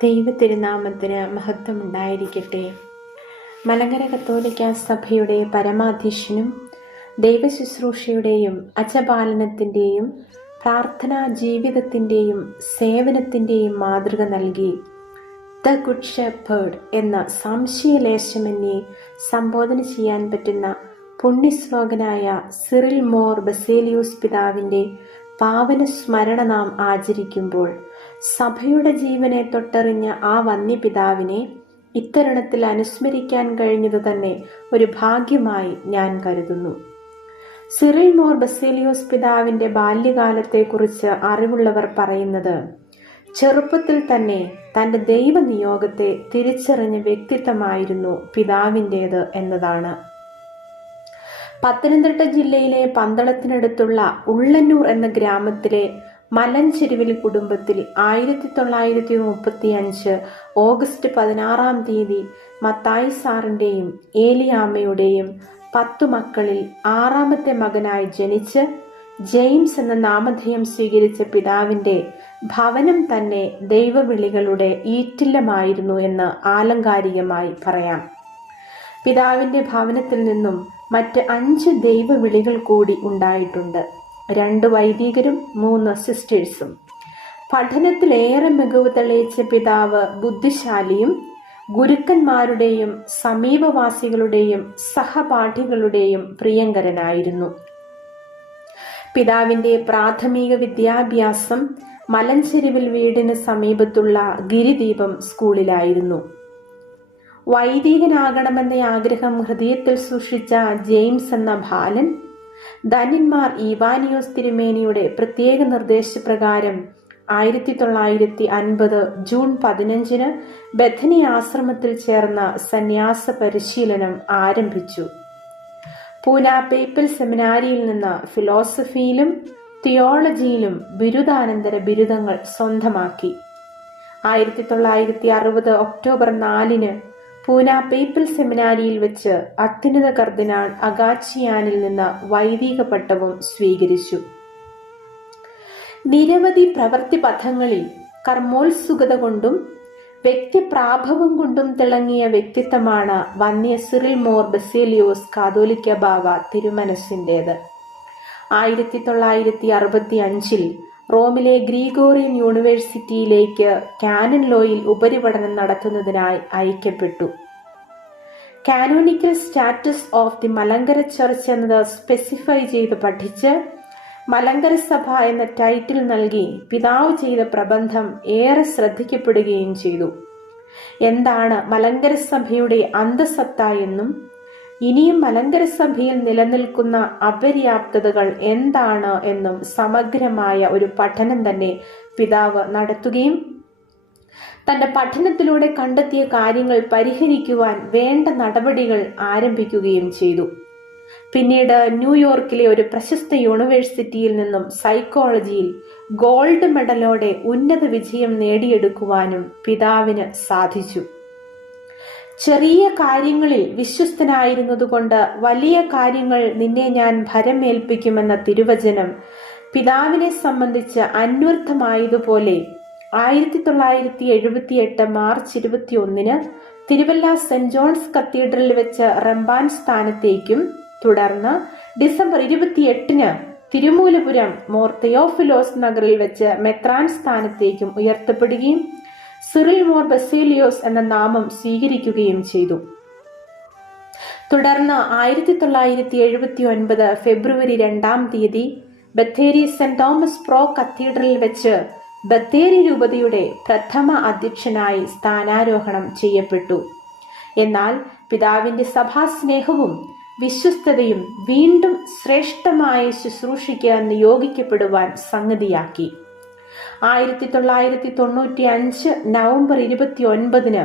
ദൈവത്തിരുനാമത്തിന് മഹത്വമുണ്ടായിരിക്കട്ടെ. മലങ്കര കത്തോലിക്ക സഭയുടെ പരമാധ്യക്ഷനും ദൈവശുശ്രൂഷയുടെയും അജപാലനത്തിൻ്റെയും പ്രാർത്ഥനാ ജീവിതത്തിൻ്റെയും സേവനത്തിൻ്റെയും മാതൃക നൽകി ദ ഗുഡ് ഷെപ്പേർഡ് എന്ന സംശയലേശമെന്നെ സംബോധന ചെയ്യാൻ പറ്റുന്ന പുണ്യശ്ലോകനായ സിറിൽ മോർ ബസേലിയോസ് പിതാവിൻ്റെ പാവന സ്മരണ നാം ആചരിക്കുമ്പോൾ സഭയുടെ ജീവനെ തൊട്ടറിഞ്ഞ ആ വന്യപിതാവിനെ ഇത്തരുണത്തിൽ അനുസ്മരിക്കാൻ കഴിഞ്ഞത് തന്നെ ഒരു ഭാഗ്യമായി ഞാൻ കരുതുന്നു. സിറിൽ മോർ ബസേലിയോസ് പിതാവിൻ്റെ ബാല്യകാലത്തെക്കുറിച്ച് അറിവുള്ളവർ പറയുന്നത് ചെറുപ്പത്തിൽ തന്നെ തൻ്റെ ദൈവനിയോഗത്തെ തിരിച്ചറിഞ്ഞ വ്യക്തിത്വമായിരുന്നു പിതാവിൻ്റേത് എന്നതാണ്. പത്തനംതിട്ട ജില്ലയിലെ പന്തളത്തിനടുത്തുള്ള ഉള്ളന്നൂർ എന്ന ഗ്രാമത്തിലെ മലഞ്ചെരുവിൽ കുടുംബത്തിൽ 1935 ഓഗസ്റ്റ് 16 മത്തായി സാറിൻ്റെയും ഏലിയാമ്മയുടെയും 10 മക്കളിൽ 6ാമത്തെ മകനായി ജനിച്ച് ജെയിംസ് എന്ന നാമധേയം സ്വീകരിച്ച പിതാവിൻ്റെ ഭവനം തന്നെ ദൈവവിളികളുടെ ഈറ്റില്ലമായിരുന്നു എന്ന് ആലങ്കാരികമായി പറയാം. പിതാവിൻ്റെ ഭവനത്തിൽ നിന്നും മറ്റ് 5 ദൈവവിളികൾ കൂടി ഉണ്ടായിട്ടുണ്ട്. 2 വൈദികരും 3 സിസ്റ്റേഴ്സും. പഠനത്തിലേറെ മികവ് തെളിയിച്ച പിതാവ് ബുദ്ധിശാലിയും ഗുരുക്കന്മാരുടെയും സമീപവാസികളുടെയും സഹപാഠികളുടെയും പ്രിയങ്കരനായിരുന്നു. പിതാവിൻ്റെ പ്രാഥമിക വിദ്യാഭ്യാസം മലഞ്ചെരുവിൽ വീടിന് സമീപത്തുള്ള ഗിരിദീപം സ്കൂളിലായിരുന്നു. വൈദികനാകണമെന്ന ആഗ്രഹം ഹൃദയത്തിൽ സൂക്ഷിച്ച ജെയിംസ് എന്ന ബാലൻ ധന്യന്മാർ ഈവാനിയോസ് തിരുമേനിയുടെ പ്രത്യേക നിർദ്ദേശപ്രകാരം 1950 ജൂൺ 15 ബഥനി ആശ്രമത്തിൽ ചേർന്ന സന്യാസ പരിശീലനം ആരംഭിച്ചു. പൂന പേപ്പൽ സെമിനാരിയിൽ നിന്ന് ഫിലോസഫിയിലും തിയോളജിയിലും ബിരുദാനന്തര ബിരുദങ്ങൾ സ്വന്തമാക്കി. 1960 ഒക്ടോബർ 4 പൂന പേപ്പൽ സെമിനാരിയിൽ വെച്ച് അത്യുന്നത കർദിനാൾ അഗാച്ചിയാനിൽ നിന്ന് വൈദിക പട്ടവും സ്വീകരിച്ചു. നിരവധി പ്രവൃത്തി പഥങ്ങളിൽ കർമ്മോത്സുകത കൊണ്ടും വ്യക്തിപ്രാഭവം കൊണ്ടും തിളങ്ങിയ വ്യക്തിത്വമാണ് വന്യ സിറിൽ മോർ ബസേലിയോസ് കാതോലിക്ക ബാവ തിരുമനസിൻ്റേത്. 1965 റോമിലെ ഗ്രിഗോറിയൻ യൂണിവേഴ്സിറ്റിയിലേക്ക് കാനൻ ലോയിൽ ഉപരിപഠനം നടത്തുന്നതിനായി അയക്കപ്പെട്ടു. Canonical status of the Malankara church എന്നത് സ്പെസിഫൈ ചെയ്ത് പഠിച്ച് മലങ്കര സഭ എന്ന ടൈറ്റിൽ നൽകി പിതാവ് ചെയ്ത പ്രബന്ധം ഏറെ ശ്രദ്ധിക്കപ്പെടുകയും ചെയ്തു. എന്താണ് മലങ്കര സഭയുടെ അന്തസത്ത എന്നും ഇനിയും മലങ്കര സഭയിൽ നിലനിൽക്കുന്ന അപര്യാപ്തതകൾ എന്താണ് എന്നും സമഗ്രമായ ഒരു പഠനം തന്നെ പിതാവ് നടത്തുകയും തന്റെ പഠനത്തിലൂടെ കണ്ടെത്തിയ കാര്യങ്ങൾ പരിഹരിക്കുവാൻ വേണ്ട നടപടികൾ ആരംഭിക്കുകയും ചെയ്തു. പിന്നീട് ന്യൂയോർക്കിലെ ഒരു പ്രശസ്ത യൂണിവേഴ്സിറ്റിയിൽ നിന്നും സൈക്കോളജിയിൽ ഗോൾഡ് മെഡലോടെ ഉന്നത വിജയം നേടിയെടുക്കുവാനും പിതാവിന് സാധിച്ചു. ചെറിയ കാര്യങ്ങളിൽ വിശ്വസ്തനായിരുന്നതുകൊണ്ട് വലിയ കാര്യങ്ങൾ നിന്നെ ഞാൻ ഭരമേൽപ്പിക്കുമെന്ന തിരുവചനം പിതാവിനെ സംബന്ധിച്ച് അന്വർത്ഥമായതുപോലെ 1978 മാർച്ച് 21 തിരുവല്ല സെന്റ് ജോൺസ് കത്തീഡ്രലിൽ വെച്ച് റംബാൻ സ്ഥാനത്തേക്കും തുടർന്ന് ഡിസംബർ 28 തിരുമൂലപുരം മോർ തെയോഫിലോസ് നഗറിൽ വെച്ച് മെത്രാൻ സ്ഥാനത്തേക്കും ഉയർത്തപ്പെടുകയും സിറിൽ മോർ ബസേലിയോസ് എന്ന നാമം സ്വീകരിക്കുകയും ചെയ്തു. തുടർന്ന് 1979 ഫെബ്രുവരി 2 ബത്തേരി സെന്റ് തോമസ് പ്രോ കത്തീഡ്രലിൽ വെച്ച് ബത്തേരി രൂപതയുടെ പ്രഥമ അധ്യക്ഷനായി സ്ഥാനാരോഹണം ചെയ്യപ്പെട്ടു. എന്നാൽ പിതാവിന്റെ സഭാസ്നേഹവും വിശ്വസ്തതയും വീണ്ടും ശ്രേഷ്ഠമായ ശുശ്രൂഷയ്ക്ക് നിയോഗിക്കപ്പെടുവാൻ സംഗതിയാക്കി. 1995 നവംബർ 29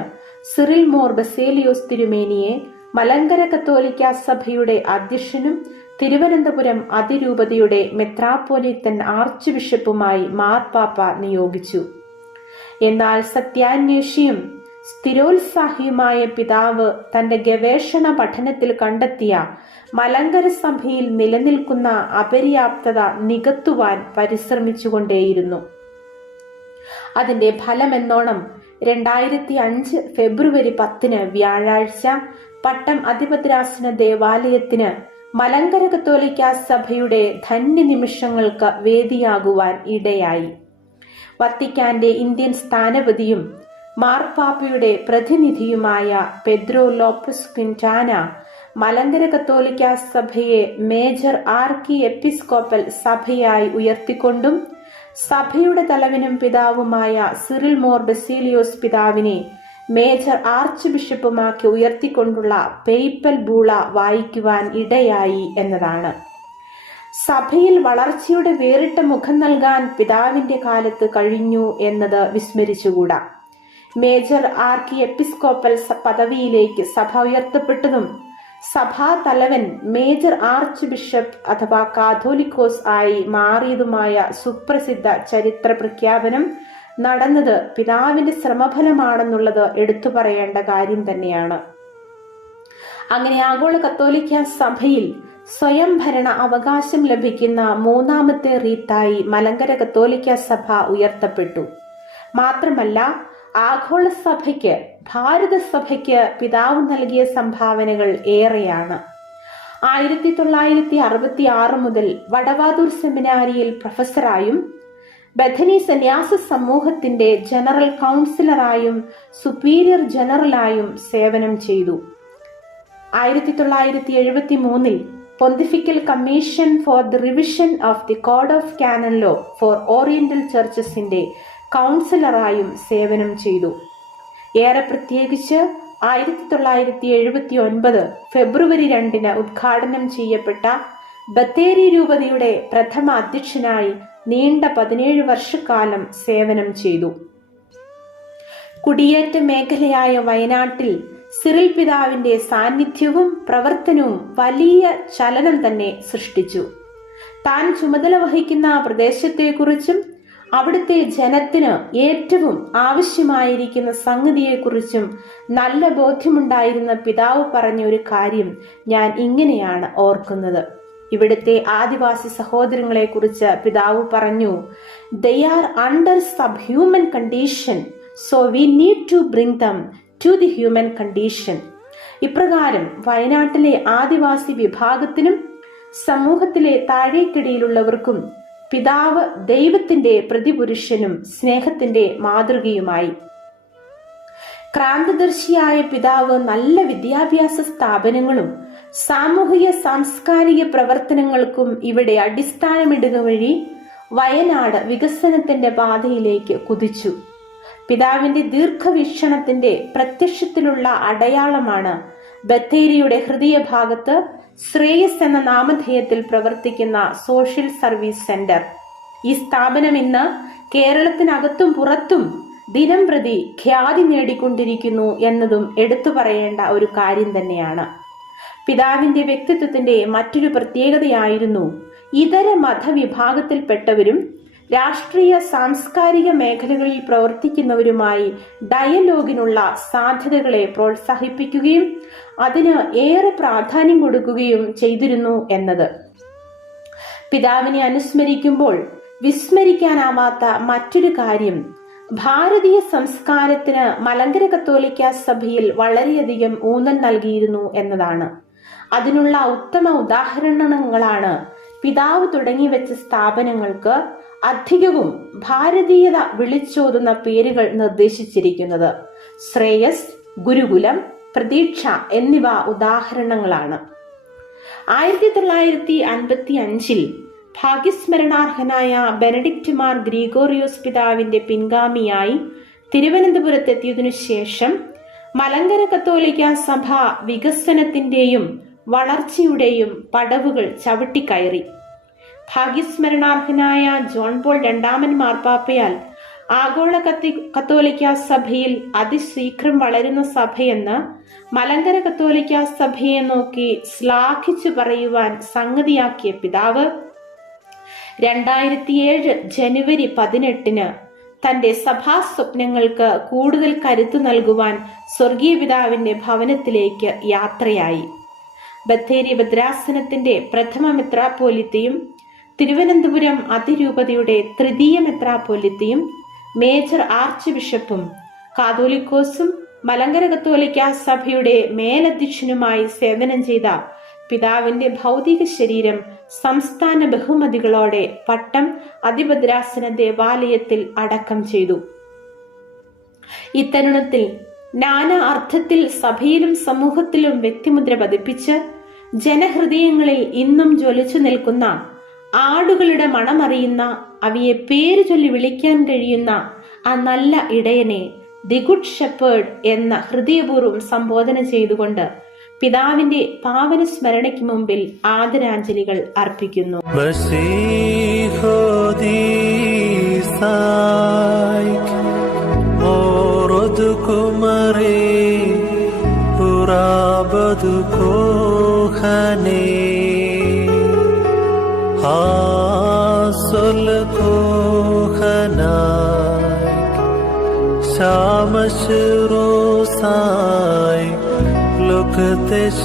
സിറിൽ മോർ ബസേലിയോസ് തിരുമേനിയെ മലങ്കര കത്തോലിക്ക സഭയുടെ അധ്യക്ഷനും തിരുവനന്തപുരം അതിരൂപതയുടെ മെത്രാപ്പോലീത്തൻ ആർച്ച് ബിഷപ്പുമായി മാർപ്പാപ്പ നിയോഗിച്ചു. എന്നാൽ സത്യാന്വേഷിയും സ്ഥിരോത്സാഹിയുമായ പിതാവ് തന്റെ ഗവേഷണ പഠനത്തിൽ കണ്ടെത്തിയ മലങ്കര സഭയിൽ നിലനിൽക്കുന്ന അപര്യാപ്തത നികത്തുവാൻ പരിശ്രമിച്ചുകൊണ്ടേയിരുന്നു. അതിന്റെ ഫലമെന്നോണം 2005 ഫെബ്രുവരി 10 വ്യാഴാഴ്ച പട്ടം അധിപദ്രാസന ദേവാലയത്തിന് മലങ്കര കത്തോലിക്ക സഭയുടെ ധന്യനിമിഷങ്ങൾക്ക് വേദിയാകുവാൻ ഇടയായി. വത്തിക്കാന്റെ ഇന്ത്യൻ സ്ഥാനപതിയും മാർപ്പാപ്പയുടെ പ്രതിനിധിയുമായ പെദ്രോ ലോപ്പസ് ക്വിന്റാന മലങ്കര കത്തോലിക്ക സഭയെ മേജർ ആർക്കി എപ്പിസ്കോപ്പൽ സഭയായി ഉയർത്തിക്കൊണ്ടും സഭയുടെ തലവനും പിതാവുമായ സിറിൽ മോർ ബസീലിയോസ് പിതാവിനെ മേജർ ആർച്ച് ബിഷപ്പുമാക്കി ഉയർത്തിക്കൊണ്ടുള്ള പേപ്പൽ ബൂള വായിക്കുവാൻ ഇടയായി എന്നതാണ്. സഭയിൽ വളർച്ചയുടെ വേറിട്ട മുഖം നൽകാൻ പിതാവിന്റെ കാലത്ത് കഴിഞ്ഞു എന്നത് വിസ്മരിച്ചുകൂടാ. മേജർ ആർക്കി എപ്പിസ്കോപ്പൽ പദവിയിലേക്ക് സഭ ഉയർത്തപ്പെട്ടതും സഭാ തലവൻ മേജർ ആർച്ച് ബിഷപ്പ് അഥവാ കാതോലിക്കോസ് ആയി മാറിയതുമായ സുപ്രസിദ്ധ ചരിത്ര പ്രഖ്യാപനം നടന്നത് പിതാവിന്റെ ശ്രമഫലമാണെന്നുള്ളത് എടുത്തു പറയേണ്ട കാര്യം തന്നെയാണ്. അങ്ങനെ ആഗോള കത്തോലിക്ക സഭയിൽ സ്വയംഭരണ അവകാശം ലഭിക്കുന്ന മൂന്നാമത്തെ റീത്തായി മലങ്കര കത്തോലിക്ക സഭ ഉയർത്തപ്പെട്ടു. മാത്രമല്ല, ആഗോള സഭയ്ക്ക്, ഭാരത സഭയ്ക്ക് പിതാവ് നൽകിയ സംഭാവനകൾ ഏറെയാണ്. 1966 മുതൽ വടവാതൂർ സെമിനാരിയിൽ പ്രൊഫസറായും ബഥനി സന്യാസ സമൂഹത്തിന്റെ ജനറൽ കൗൺസിലറായും സുപ്പീരിയർ ജനറലായും സേവനം ചെയ്തു. 1973 pontifical commission for the revision of the code of canon law for oriental ചർച്ചസിന്റെ കൗൺസിലറായും സേവനം ചെയ്തു. ഏറെ പ്രത്യേകിച്ച് 1979 ഫെബ്രുവരി 2 ഉദ്ഘാടനം ചെയ്യപ്പെട്ട ബത്തേരി രൂപതയുടെ പ്രഥമ അധ്യക്ഷനായി നീണ്ട 17 വർഷക്കാലം സേവനം ചെയ്തു. കുടിയേറ്റ മേഖലയായ വയനാട്ടിൽ സിറിൽ പിതാവിന്റെ സാന്നിധ്യവും പ്രവർത്തനവും വലിയ ചലനം തന്നെ സൃഷ്ടിച്ചു. താൻ ചുമതല വഹിക്കുന്ന പ്രദേശത്തെക്കുറിച്ചും അവിടുത്തെ ജനത്തിന് ഏറ്റവും ആവശ്യമായിരിക്കുന്ന സംഗതിയെക്കുറിച്ചും നല്ല ബോധ്യമുണ്ടായിരുന്ന പിതാവ് പറഞ്ഞ ഒരു കാര്യം ഞാൻ ഇങ്ങനെയാണ് ഓർക്കുന്നത്. ഇവിടുത്തെ ആദിവാസി സഹോദരങ്ങളെ കുറിച്ച് പിതാവ് പറഞ്ഞു, "They are under subhuman condition, so we need to bring them to the human condition." ഇപ്രകാരം വയനാട്ടിലെ ആദിവാസി വിഭാഗത്തിനും സമൂഹത്തിലെ താഴേക്കിടയിലുള്ളവർക്കും പിതാവ് ദൈവത്തിന്റെ പ്രതിപുരുഷനും സ്നേഹത്തിന്റെ മാതൃകയുമായി. ക്രാന്തദർശിയായ പിതാവ് നല്ല വിദ്യാഭ്യാസ സ്ഥാപനങ്ങളും സാമൂഹിക സാംസ്കാരിക പ്രവർത്തനങ്ങൾക്കും ഇവിടെ അടിസ്ഥാനമിടുക വഴി വയനാട് വികസനത്തിന്റെ പാതയിലേക്ക് കുതിച്ചു. പിതാവിന്റെ ദീർഘവീക്ഷണത്തിന്റെ പ്രത്യക്ഷത്തിലുള്ള അടയാളമാണ് ബത്തേരിയുടെ ഹൃദയഭാഗത്ത് ശ്രേയസ് എന്ന നാമധേയത്തിൽ പ്രവർത്തിക്കുന്ന സോഷ്യൽ സർവീസ് സെന്റർ. ഈ സ്ഥാപനം ഇന്ന് കേരളത്തിനകത്തും പുറത്തും ദിനം പ്രതി ഖ്യാതി നേടിക്കൊണ്ടിരിക്കുന്നു എന്നതും എടുത്തു പറയേണ്ട ഒരു കാര്യം തന്നെയാണ്. പിതാവിന്റെ വ്യക്തിത്വത്തിന്റെ മറ്റൊരു പ്രത്യേകതയായിരുന്നു ഇതര മതവിഭാഗത്തിൽപ്പെട്ടവരും രാഷ്ട്രീയ സാംസ്കാരിക മേഖലകളിൽ പ്രവർത്തിക്കുന്നവരുമായി ഡയലോഗിനുള്ള സാധ്യതകളെ പ്രോത്സാഹിപ്പിക്കുകയും അതിന് ഏറെ പ്രാധാന്യം കൊടുക്കുകയും ചെയ്തിരുന്നു എന്നത്. പിതാവിനെ അനുസ്മരിക്കുമ്പോൾ വിസ്മരിക്കാനാവാത്ത മറ്റൊരു കാര്യം ഭാരതീയ സംസ്കാരത്തിന് മലങ്കര കത്തോലിക്ക സഭയിൽ വളരെയധികം ഊന്നൽ നൽകിയിരുന്നു എന്നതാണ്. അതിനുള്ള ഉത്തമ ഉദാഹരണങ്ങളാണ് പിതാവ് തുടങ്ങിവെച്ച സ്ഥാപനങ്ങൾക്ക് അധികവും ഭാരതീയത വിളിച്ചോതുന്ന പേരുകൾ നിർദ്ദേശിച്ചിരിക്കുന്നത്. ശ്രേയസ്, ഗുരുകുലം, പ്രതീക്ഷ എന്നിവ ഉദാഹരണങ്ങളാണ്. 1955 ഭാഗ്യസ്മരണാർഹനായ ബെനഡിക്റ്റ് മാർ ഗ്രിഗോറിയോസ് പിതാവിന്റെ പിൻഗാമിയായി തിരുവനന്തപുരത്തെത്തിയതിനു ശേഷം മലങ്കര കത്തോലിക്ക സഭ വികസനത്തിന്റെയും വളർച്ചയുടെയും പടവുകൾ ചവിട്ടിക്കയറി. ഭാഗ്യസ്മരണാർഹനായ ജോൺ പോൾ II മാർപ്പാപ്പയാൽ ആഗോള കത്തോലിക്ക സഭയിൽ അതിശീഘ്രം വളരുന്ന സഭയെന്ന് മലങ്കര കത്തോലിക്ക സഭയെ നോക്കി ശ്ലാഘിച്ചു പറയുവാൻ സംഗതിയാക്കിയ പിതാവ് 2007 ജനുവരി 18 തന്റെ സഭാ സ്വപ്നങ്ങൾക്ക് കൂടുതൽ കരുത്തു നൽകുവാൻ സ്വർഗീയ പിതാവിന്റെ ഭവനത്തിലേക്ക് യാത്രയായി. ബത്തേരി ഭദ്രാസനത്തിന്റെ പ്രഥമ മെത്രാപ്പോലിത്തയും തിരുവനന്തപുരം അതിരൂപതയുടെ തൃതീയ മെത്രാപ്പോലിത്തയും മേജർ ആർച്ച് ബിഷപ്പും കാതോലിക്കോസും മലങ്കര കത്തോലിക്ക സഭയുടെ മേലധ്യക്ഷനുമായി സേവനം ചെയ്ത പിതാവിന്റെ ഭൗതിക ശരീരം സംസ്ഥാന ബഹുമതികളോടെ പട്ടം അതിഭദ്രാസന ദേവാലയത്തിൽ അടക്കം ചെയ്തു. ഇത്തരുണത്തിൽ നാനാ അർത്ഥത്തിൽ സഭയിലും സമൂഹത്തിലും വ്യക്തിമുദ്ര പതിപ്പിച്ച് ജനഹൃദയങ്ങളിൽ ഇന്നും ജ്വലിച്ചു നിൽക്കുന്ന, ആടുകളുടെ മണമറിയുന്ന, അവയെ പേര് ചൊല്ലി വിളിക്കാൻ കഴിയുന്ന ആ നല്ല ഇടയനെ ദി ഗുഡ് ഷെപ്പേർഡ് എന്ന ഹൃദയപൂർവ്വം സംബോധന ചെയ്തുകൊണ്ട് പിതാവിന്റെ പാവന സ്മരണയ്ക്ക് മുമ്പിൽ ആദരാഞ്ജലികൾ അർപ്പിക്കുന്നു. Look at this